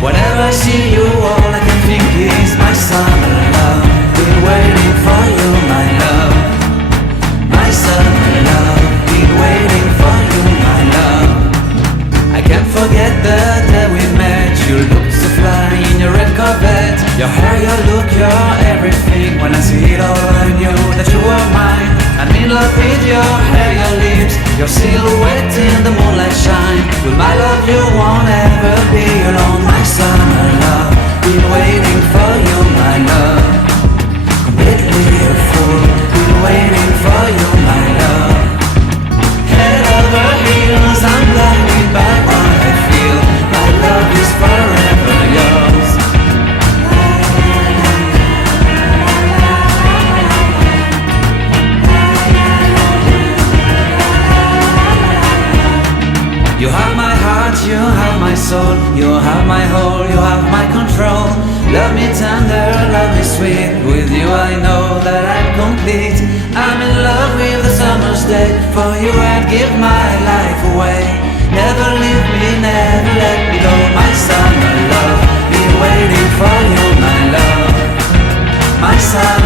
Whenever I see you, all I can think is my summer love. Been waiting for you, my love. My summer love. Been waiting for you, my love. I can't forget the day we met. You looked so fly in your red Corvette. Your hair, your look, your everything. When I see it all, I knew that you were mine. I'm in love with your hair, your lips, your silhouette in the moonlight shine. With my love you won't ever be alone. My summer love, been waiting for you, my love. Completely a fool, been waiting for you, my love. Head over heels, I'm blinded by what I feel. My love is forever yours. You have my heart, you have my soul. You have my whole, you have my control. Love me tender, love me sweet. With you I know that I'm complete. I'm in love with the summer's day. For you I'd give my life away. Never leave me, never let me go. My summer love, been waiting for you, my love. My summer